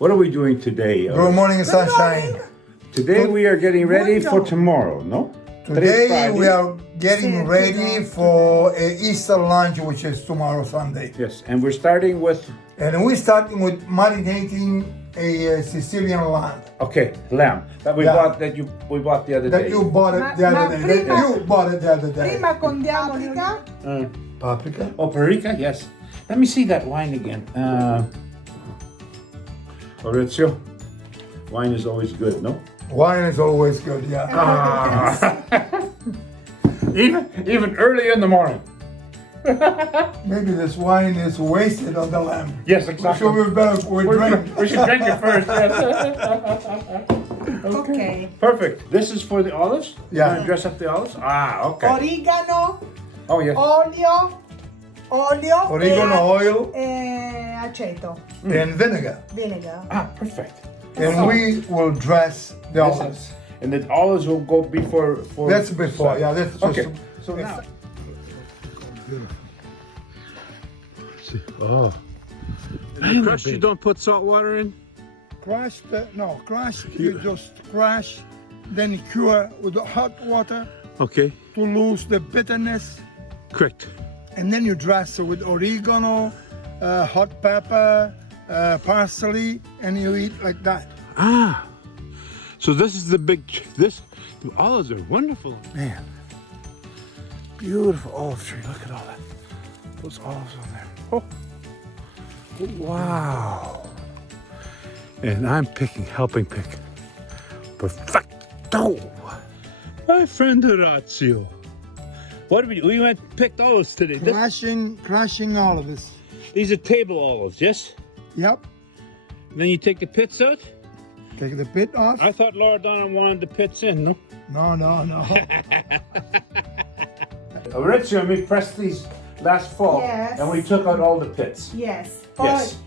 What are we doing today? Good morning, sunshine. Today we are getting ready for tomorrow, no? Today we are getting ready for Easter lunch, which is tomorrow, Sunday. Yes, and we're starting with... And we're starting with marinating a Sicilian lamb. Okay, lamb that we bought we bought the other day. That you bought it the other day. You bought it the other day. Prima condiamo paprika. Paprika? Oh, paprika, yes. Let me see that wine again. Maurizio, wine is always good, no? Wine is always good, yeah. Even early in the morning. Maybe this wine is wasted on the lamb. Yes, exactly. So we drink. We should drink it first. Yes. Okay. Perfect. This is for the olives? Yeah. You want to dress up the olives? Ah, okay. Oregano, Oh, yes. olio, Oregano oil aceto, and vinegar. vinegar. Ah, perfect. And we will dress the olives. And the olives will go before... That's before, yeah. That's just Okay. So now... Oh. And crushed, you don't put salt water in? Crush, you just crush, then cure with hot water Okay, to lose the bitterness. correct. And then you dress it with oregano, hot pepper, parsley, and you eat like that. Ah, so this is the the olives are wonderful. Man, beautiful olive tree. Look at all that. Those olives on there. Oh, wow. And I'm helping pick. Perfecto. My friend Horatio. What did we went and picked olives today. Crushing olives. These are table olives, yes? Yep. Then you take the pits out? Take the pit off. I thought Loredana wanted the pits in, no? No. Maurizio and me pressed these last fall. Yes. And we took out all the pits. Yes. Poi Yes.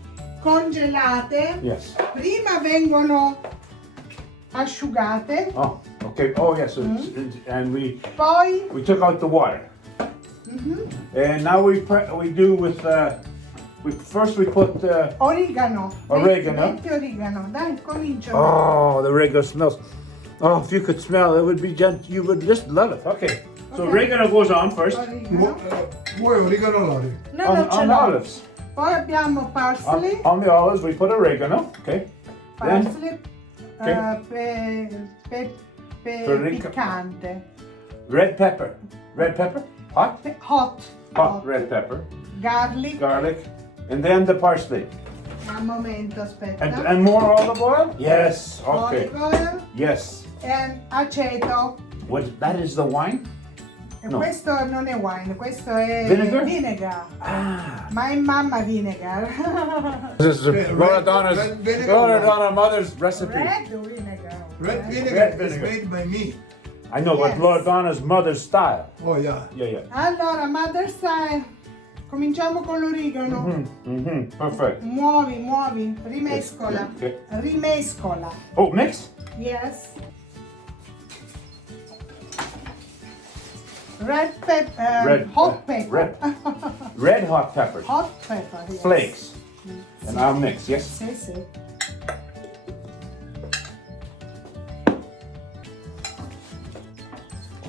congelate. Yes. Prima vengono asciugate. Oh, okay. Oh, yes. And Poi we took out the water. And now we do with... first we put... oregano. Oregano. Metti oregano. Dai, comincia. Oh, the oregano smells. Oh, if you could smell, it would be you would just love it. Okay. So Okay. oregano goes on first. Oregano. Vuoi oregano olive? No, on non ce on l'ho. olives. Poi abbiamo parsley. On the olives, we put oregano. Okay. Then Parsley. Paprika. Piccante. red pepper. Red pepper. Hot. Hot. Red pepper. Garlic. Garlic. And then the parsley. Un momento, aspetta. And more olive oil? Yes. Okay. Olive oil Yes. and aceto. That is the wine? E No. questo non è wine, questo è Vinegar? vinegar. Ah. My mamma vinegar. This is red vinegar. Loredana mother's recipe. Red vinegar. Red vinegar Red is vinegar. made by me. I know, but Yes. Loredana's mother's style. Oh, yeah. Yeah. Allora, mother style. Cominciamo con l'origano. Perfect. Muovi, rimescola. Okay. Rimescola. Oh, mix? Yes. Red pepper, hot pepper. Red hot peppers. Hot pepper, yes. Flakes. And I'll mix, yes? Sì.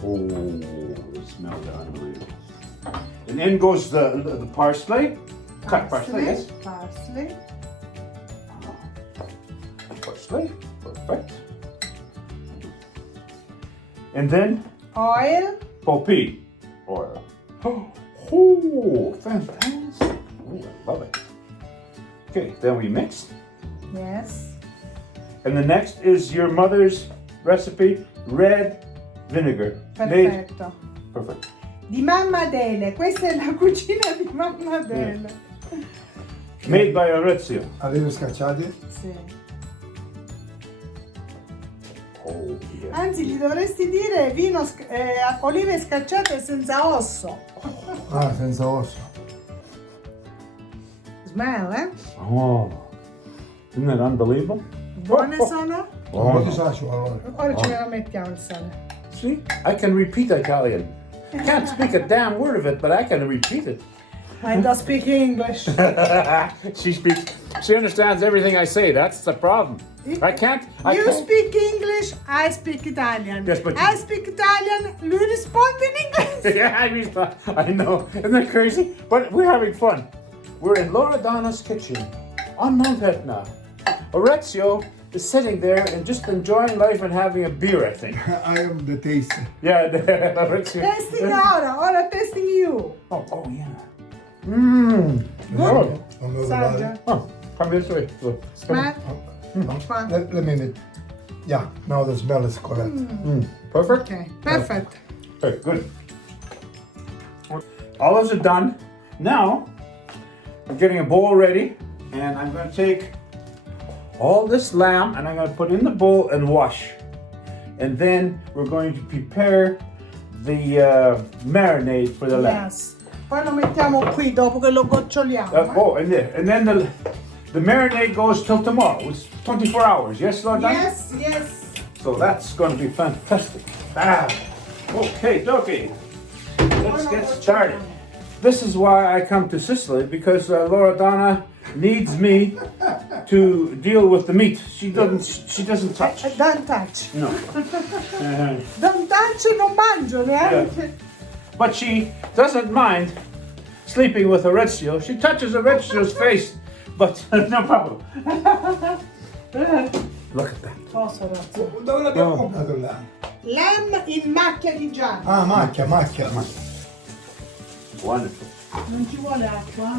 Oh, it smells unbelievable. And then goes the parsley. Cut parsley, yes? Parsley. Parsley, perfect. And then Oil. poppy oil. Oh, fantastic. Oh, I love it. Okay, then we mix. Yes. And the next is your mother's recipe, red vinegar. Perfetto. Perfect. Di Mamma Adele, questa è la cucina di Mamma Adele. Made by Maurizio. Olive scacciati. Sì. Oh, yeah. Anzi, gli dovresti dire olive scacciate senza osso. Ah, senza osso. Smell, eh? Oh, isn't that unbelievable? Buone sono? Un po' di sale ci vuole. Ora ce la mettiamo il sale. See, I can repeat Italian. I can't speak a damn word of it, but I can repeat it. I don't speak English. She understands everything I say. That's the problem. I can't. You speak English, I speak Italian. Yes, but- I speak Italian, lui risponde in English. Yeah, I know. Isn't that crazy? But we're having fun. We're in Loredana's kitchen on Mount Etna. Orazio is sitting there and just enjoying life and having a beer, I think. I am the taster. Yeah, Orazio. Testing ora testing you. Oh yeah. Mmm. Good. Assaggia. Oh, come this way. Look. Smell. Qua. Let me. Yeah, now the smell is correct. Perfect? Okay, perfect. Okay, good. All those are done. Now, I'm getting a bowl ready, and I'm going to take all this lamb and I'm going to put in the bowl and wash. And then we're going to prepare the marinade for the lamb. Yes. Poi lo mettiamo qui dopo che lo goccioliamo. And then the marinade goes till tomorrow. It's 24 hours. Yes, Loredana? Yes, yes. So that's going to be fantastic. Okay, dokie. Let's get started. This is why I come to Sicily, because Loredana needs me to deal with the meat. She doesn't touch. Don't touch. No. Don't touch, non mangio neanche. But she doesn't mind sleeping with Orazio. She touches Orazio's face, but no problem. Look at that. Posso, Razzo? Dove l'abbiamo comprato là? Lamb in macchia di giallo. Ah, macchia. Wonderful. Non ci vuole acqua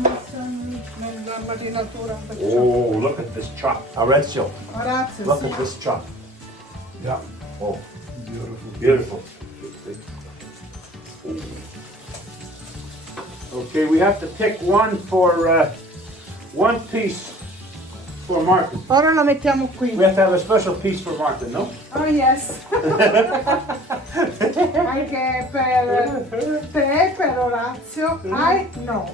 nella marinatura. Oh, look at this chop. Orazio, Orazio, look sì. at this chop. Yeah, Oh, beautiful. beautiful. Okay, we have to pick one for one piece for Martin. Ora lo mettiamo qui. We have to have a special piece for Martin, no? Oh yes. Anche per te, per Orazio. I no.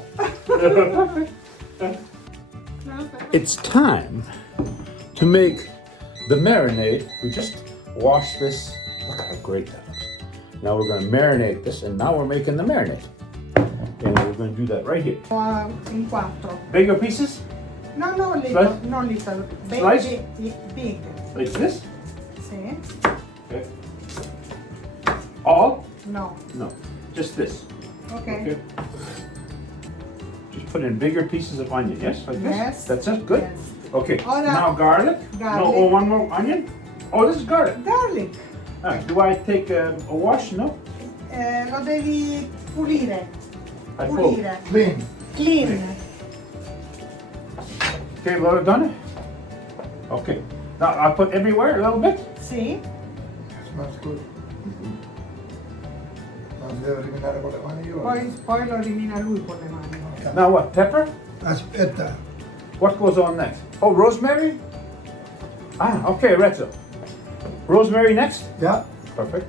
It's time to make the marinade. We just washed this. Look how great that looks. Now we're going to marinate this, and now we're making the marinade. And we're going to do that right here. In quattro. Bigger pieces, No, little, Slice? non little. Big, Slice? big. like this. Sì. Okay. All? No. No, just this. Okay. Okay. Just put in bigger pieces of onion, yes? Like this? Yes. That's it? Good? Yes. Okay, Ora- now garlic. Garlic. No, oh, one more onion. Oh, this is garlic. Garlic. Do I take a wash? No? Lo devi pulire. I pull. Pulire. Clean. Clean. Okay, well done. Okay. Now I'll put everywhere a little bit. Sì. Smells good. Non si deve eliminare con le mani io. Poi lo elimina lui con le mani. Now what? Pepper? Aspetta. What goes on next? Oh, rosemary? Okay, Rezzo. Rosemary next? Yeah. Perfect.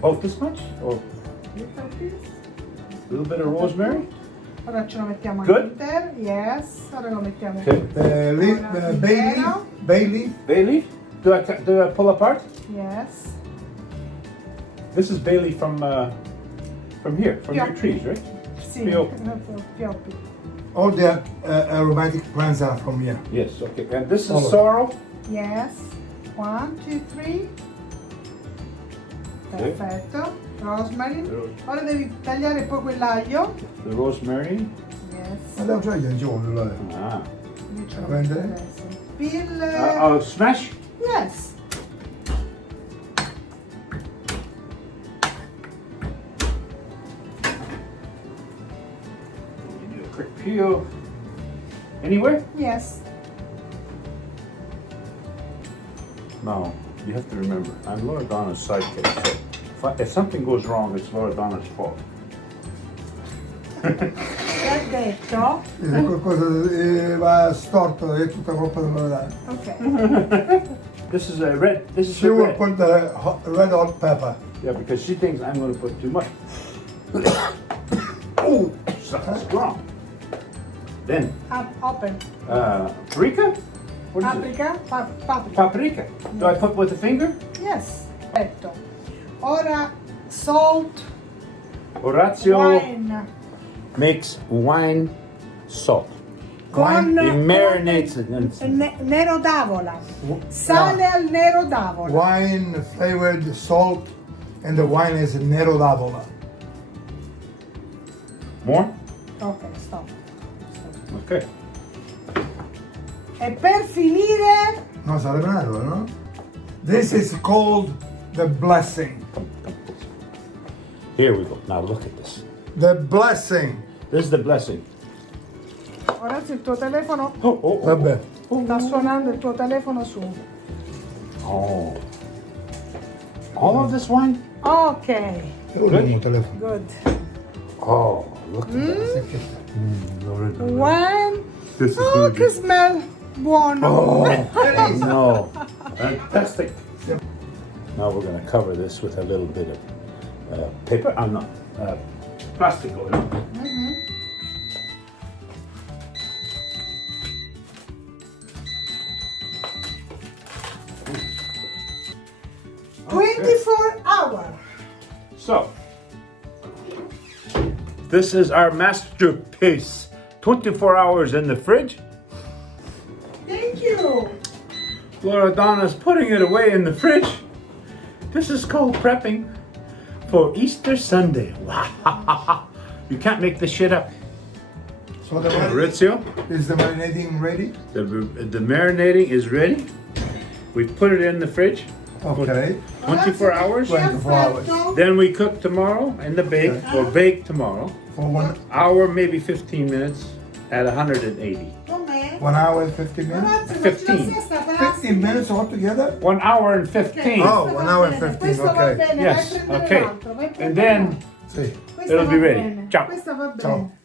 Both this much? Or a little bit of rosemary? Ora ce lo mettiamo Good. all'interno. Yes. Ora lo mettiamo Okay. Bay leaf. Bay leaf? Do I pull apart? Yes. This is bay leaf from here, from your Yeah. trees, right? Sì. Pioppi. Pioppi. All the aromatic plants are from here. Yes, okay. And this is All of sorrel? Yes. 1, 2, 3. Okay. Perfetto. Rosemary. Ora devi tagliare poi quell'aglio. The rosemary? Yes. Andiamo già in giorno, allora. Ah. Io ce l'ho Prendere? adesso. Peel. Smash? Yes. Do a quick peel. Anywhere? Yes. No, you have to remember, I'm Loredana's sidekick, so if something goes wrong, it's Loredana's fault. L'ha detto. Se qualcosa va storto è tutta colpa della Loredana. Ok. This is a red, this is She a will red. put the red hot pepper. Yeah, because she thinks I'm going to put too much. Oh, that's strong. Then, Open. paprika? What is it? Paprika. Paprika. Paprika. Do I put with the finger? Yes. Perfetto. Ora salt. Orazio. Wine. makes wine salt. Con It marinates it. nero d'avola. Sale al nero d'avola. Wine flavored salt, and the wine is Nero d'Avola. More? Ok, stop. Okay. E per finire, No, sarebbe Nero, no? This is called the blessing. Here we go. Now look at this. The blessing. This is the blessing. Orazio, il tuo telefono Vabbè. sta suonando il tuo telefono su. Oh. All of this wine? Ok, Telefono. good. Oh, look at that. One. This is Oh, che smell buono. Oh, no. Fantastic. Now we're going to cover this with a little bit of paper. I'm not. Plastic oil. 24 hours. So, this is our masterpiece. 24 hours in the fridge. Thank you. Loredana's putting it away in the fridge. This is called prepping for Easter Sunday. Wow. You can't make this shit up. So the Maurizio, is the marinating ready? the marinating is ready. We've put it in the fridge. Okay. 24 hours. 24 hours. Then we cook tomorrow in the bake. We'll bake tomorrow. For 1 Hour, maybe 15 minutes at 180. Com'è? 1 hour and 50 minutes? Orazio, 15. faccio la siesta, però. 15 minutes altogether? 1 hour and 15. Oh, Questo 1 va hour and bene, 15, questo va okay. bene, Yes, vai a prendere okay. l'altro, vai a And prendere then l'altro. Sì. Questo it'll va be ready. bene, Ciao. questo va Ciao. bene.